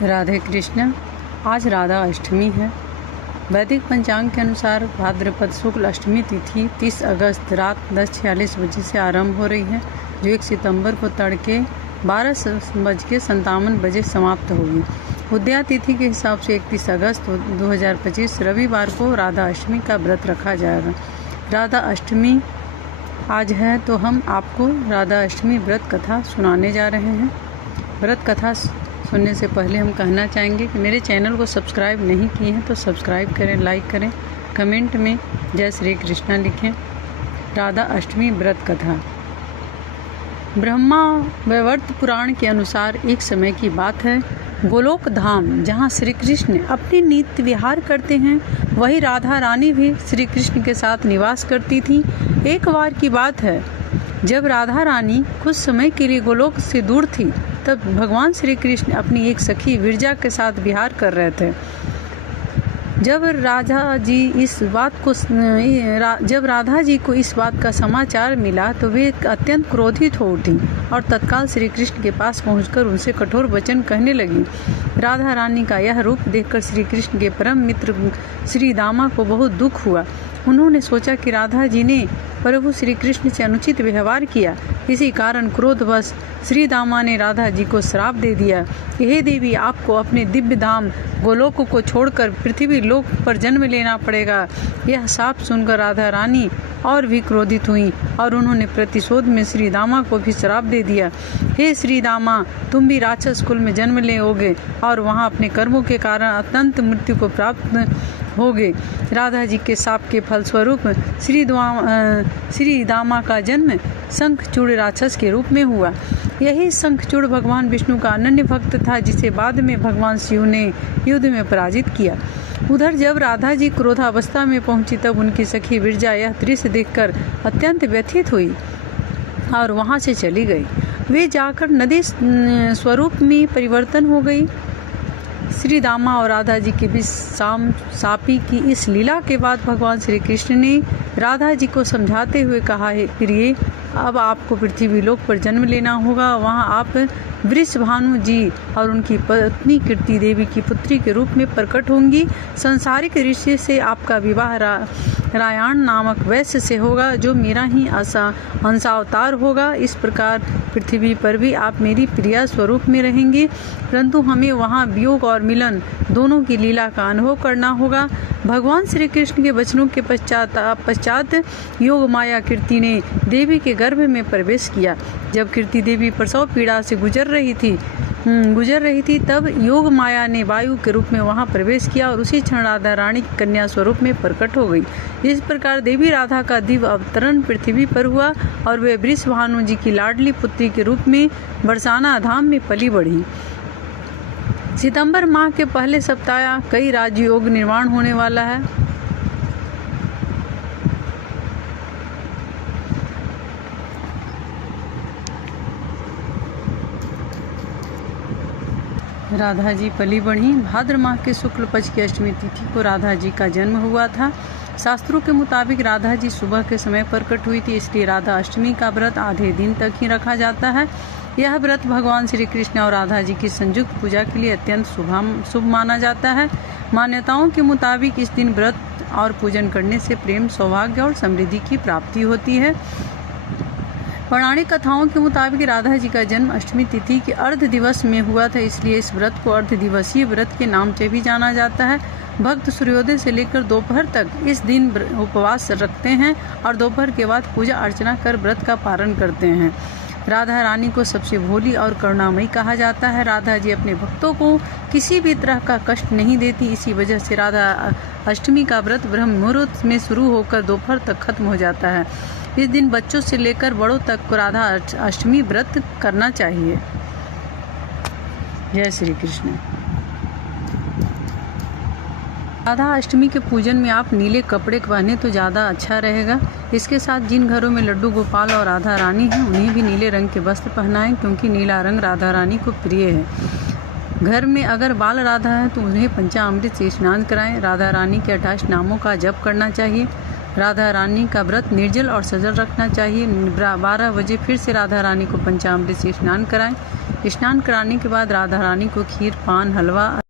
राधे कृष्ण। आज राधा अष्टमी है। वैदिक पंचांग के अनुसार भाद्रपद शुक्ल अष्टमी तिथि 30 अगस्त रात 10:46 बजे से आरंभ हो रही है, जो 1 सितंबर को तड़के 12:57 बजे समाप्त होगी। उदया तिथि के हिसाब से 31 अगस्त 2025 रविवार को राधा अष्टमी का व्रत रखा जाएगा। राधा अष्टमी आज है, तो हम आपको राधा अष्टमी व्रत कथा सुनाने जा रहे हैं। व्रत कथा सुनने से पहले हम कहना चाहेंगे कि मेरे चैनल को सब्सक्राइब नहीं किए हैं तो सब्सक्राइब करें, लाइक करें, कमेंट में जय श्री कृष्णा लिखें। राधा अष्टमी व्रत कथा। ब्रह्मा वैवर्त पुराण के अनुसार एक समय की बात है, गोलोक धाम जहाँ श्री कृष्ण अपने नित्य विहार करते हैं, वही राधा रानी भी श्री कृष्ण के साथ निवास करती थी। एक बार की बात है, जब राधा रानी कुछ समय के लिए गोलोक से दूर थी, तब भगवान श्री कृष्ण अपनी एक सखी विरजा के साथ विहार कर रहे थे। जब राधा जी को इस बात का समाचार मिला, तो वे अत्यंत क्रोधित हो उठी और तत्काल श्री कृष्ण के पास पहुंचकर उनसे कठोर वचन कहने लगी। राधा रानी का यह रूप देखकर श्री कृष्ण के परम मित्र श्री दामा को बहुत दुख हुआ। उन्होंने सोचा कि राधा जी ने प्रभु श्री कृष्ण से अनुचित व्यवहार किया। इसी कारण क्रोधवश श्री दामा ने राधा जी को श्राप दे दिया कि हे देवी, आपको अपने दिव्य धाम गोलोक को छोड़कर पृथ्वी लोक पर जन्म लेना पड़ेगा। यह शाप सुनकर राधा रानी और भी क्रोधित हुई और उन्होंने प्रतिशोध में श्री दामा को भी श्राप दे दिया। हे श्री दामा, तुम भी राक्षस कुल में जन्म लेओगे और वहाँ अपने कर्मों के कारण अत्यंत मृत्यु को प्राप्त होगे। राधा जी के शाप के फलस्वरूप श्री दामा का जन्म शंखचूड़ राक्षस के रूप में हुआ। यही शंखचूड़ भगवान विष्णु का अनन्य भक्त था, जिसे बाद में भगवान शिव ने युद्ध में पराजित किया। उधर जब राधा जी क्रोधावस्था में पहुंची, तब उनकी सखी विरजा यह दृश्य देखकर अत्यंत व्यथित हुई और वहां से चली गई। वे जाकर नदी स्वरूप में परिवर्तन हो गई। श्री दामा और राधा जी के बीच सापी की इस लीला के बाद भगवान श्री कृष्ण ने राधा जी को समझाते हुए कहा, है प्रिय, अब आपको पृथ्वी लोक पर जन्म लेना होगा। वहाँ आप वृषभानु जी और उनकी पत्नी कीर्ति देवी की पुत्री के रूप में प्रकट होंगी। सांसारिक ऋषि से आपका विवाह रायण नामक वैश्य से होगा, जो मेरा ही अंशावतार होगा। इस प्रकार पृथ्वी पर भी आप मेरी प्रिया स्वरूप में रहेंगे, परंतु हमें वहाँ वियोग और मिलन दोनों की लीला का अनुभव करना होगा। भगवान श्री कृष्ण के वचनों के पश्चात योग माया कीर्ति ने देवी के गर्भ में प्रवेश किया। जब कीर्ति देवी प्रसव पीड़ा से गुजर रही थी, तब योग माया ने वायु के रूप में वहां प्रवेश किया और उसी क्षण राधा रानी कन्या स्वरूप में प्रकट हो गई। इस प्रकार देवी राधा का दिव्य अवतरण पृथ्वी पर हुआ और वे वृषभानु जी की लाडली पुत्री के रूप में बरसाना धाम में पली बढ़ी। सितंबर माह के पहले सप्ताह कई राजयोग निर्माण होने वाला है। राधा जी पली बढ़ी। भाद्र माह के शुक्ल पक्ष की अष्टमी तिथि को राधा जी का जन्म हुआ था। शास्त्रों के मुताबिक राधा जी सुबह के समय प्रकट हुई थी, इसलिए राधा अष्टमी का व्रत आधे दिन तक ही रखा जाता है। यह व्रत भगवान श्री कृष्ण और राधा जी की संयुक्त पूजा के लिए अत्यंत शुभ माना जाता है। मान्यताओं के मुताबिक इस दिन व्रत और पूजन करने से प्रेम, सौभाग्य और समृद्धि की प्राप्ति होती है। पौराणिक कथाओं के मुताबिक राधा जी का जन्म अष्टमी तिथि के अर्ध दिवस में हुआ था, इसलिए इस व्रत को अर्ध दिवसीय व्रत के नाम से भी जाना जाता है। भक्त सूर्योदय से लेकर दोपहर तक इस दिन उपवास रखते हैं और दोपहर के बाद पूजा अर्चना कर व्रत का पारण करते हैं। राधा रानी को सबसे भोली और करुणामयी कहा जाता है। राधा जी अपने भक्तों को किसी भी तरह का कष्ट नहीं देती। इसी वजह से राधा अष्टमी का व्रत ब्रह्म मुहूर्त में शुरू होकर दोपहर तक खत्म हो जाता है। इस दिन बच्चों से लेकर बड़ों तक को राधा अष्टमी व्रत करना चाहिए। जय श्री कृष्ण। राधा अष्टमी के पूजन में आप नीले कपड़े पहने तो ज़्यादा अच्छा रहेगा। इसके साथ जिन घरों में लड्डू गोपाल और राधा रानी हैं, उन्हें भी नीले रंग के वस्त्र पहनाएं, क्योंकि नीला रंग राधा रानी को प्रिय है। घर में अगर बाल राधा है तो उन्हें पंचामृत से स्नान कराएं। राधा रानी के 28 नामों का जप करना चाहिए। राधा रानी का व्रत निर्जल और सजल रखना चाहिए। 12 बजे फिर से राधा रानी को पंचामृत से स्नान कराएं। स्नान कराने के बाद राधा रानी को खीर, पान, हलवा